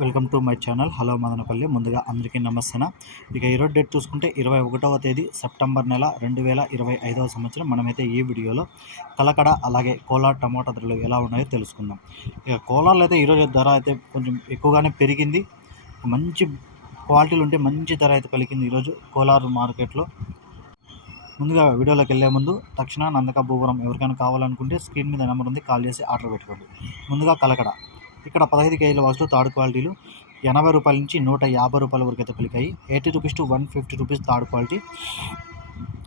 Welcome to my channel. Hello Madanapalle. ముందుగా అందరికీ నమస్తన. ఇక ఈరోజు డేట్ చూసుకుంటే ఇరవై ఒకటవ తేదీ సెప్టెంబర్ నెల రెండు వేల ఇరవై ఐదవ సంవత్సరం. మనమైతే ఈ వీడియోలో కలకడ అలాగే కోలార్ టమాటా ధరలు ఎలా ఉన్నాయో తెలుసుకుందాం. ఇక కోలార్లో అయితే ఈరోజు ధర అయితే కొంచెం ఎక్కువగానే పెరిగింది. మంచి క్వాలిటీలు ఉంటే మంచి ధర అయితే పలికింది ఈరోజు కోలార్ మార్కెట్లో. ముందుగా వీడియోలోకి వెళ్ళే ముందు తక్షణ నందక భూవరం ఎవరికైనా కావాలనుకుంటే స్క్రీన్ మీద నెంబర్ ఉంది కాల్ చేసి ఆర్డర్ పెట్టుకోండి. ముందుగా కలకడ. ఇక్కడ పదహైదు కేజీల వస్తువు థర్డ్ క్వాలిటీలు ఎనభై రూపాయల నుంచి నూట యాభై రూపాయల వరకు అయితే పలికాయి eighty rupees to one fifty rupees third quality.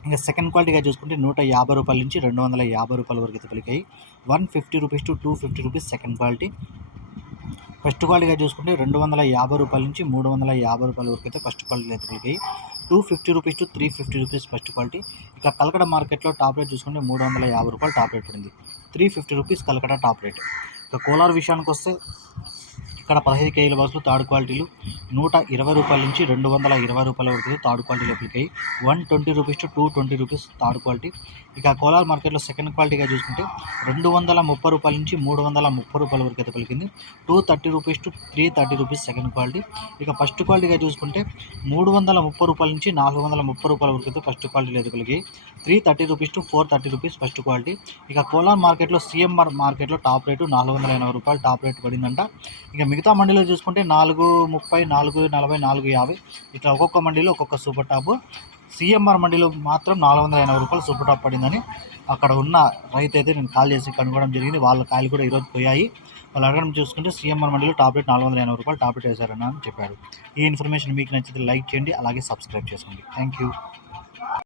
ఇంకా సెకండ్ క్వాలిటీగా చూసుకుంటే నూట యాభై రూపాయల నుంచి రెండు వందల యాభై రూపాయల వరకు అయితే పలికాయి one fifty rupees to two fifty rupees second quality. First క్వాలిటీగా చూసుకుంటే రెండు వందల యాభై రూపాయల నుంచి మూడు వందల యాభై రూపాయల వరకు అయితే ఫస్ట్ క్వాలిటీ అయితే పలికాయి two fifty rupees to three fifty rupees first quality. ఇక కలకడ మార్కెట్లో టాప్ రేట్ చూసుకుంటే మూడు వందల యాభై రూపాయలు టాప్ రేట్ పడింది. Three fifty rupees Kalakada top rate. ఇక కోలార్ విషయానికి వస్తే ఇక్కడ పదహైదు కేజీల బాక్సులు థర్డ్ క్వాలిటీలు నూట ఇరవై రూపాయల నుంచి రెండు వందల ఇరవై రూపాయల వరకు థర్డ్ క్వాలిటీలో అప్లికాయి. One twenty rupees to two twenty rupees third quality. ఇక కోలార్ మార్కెట్లో సెకండ్ క్వాలిటీగా చూసుకుంటే రెండు వందల ముప్పై రూపాయల నుంచి మూడు వందల ముప్పై రూపాయల వరకు అయితే పలికింది. Two thirty rupees to three thirty rupees second quality. ఇక ఫస్ట్ క్వాలిటీగా చూసుకుంటే మూడు వందల ముప్పై రూపాయల నుంచి నాలుగు వందల ముప్పై రూపాయల వరకు అయితే ఫస్ట్ క్వాలిటీలో అయితే పలికాయి. Three thirty rupees to four thirty rupees first quality. ఇక కోలార్ మార్కెట్లో సిఎంఆర్ మార్కెట్లో టాప్ రేటు నాలుగు వందల ఎనభై రూపాయలు టాప్ రేట్ పడిందంట. ఇక మిగతా మండీలో చూసుకుంటే నాలుగు ముప్పై నాలుగు నలభై నాలుగు యాభై. ఇట్లా ఒక్కొక్క మండీలో ఒక్కొక్క సూపర్ టాప్. సిఎంఆర్ మండీలో మాత్రం నాలుగు వందల ఎనభై రూపాయలు సూపర్ టాప్ పడిందని అక్కడ ఉన్న రైతు అయితే నేను కాల్ చేసి కనుగొనడం జరిగింది. వాళ్ళ కాయలు కూడా ఈరోజు పోయాయి. వాళ్ళు అడగడం చూసుకుంటే సీఎంఆర్ మండీలో టాప్ నాలుగు వందల ఎనభై రూపాయలు టాబ్లెట్ వేశారని చెప్పారు. ఈ ఇన్ఫర్మేషన్ మీకు నచ్చితే లైక్ చేయండి అలాగే సబ్స్క్రైబ్ చేసుకోండి. Thank you.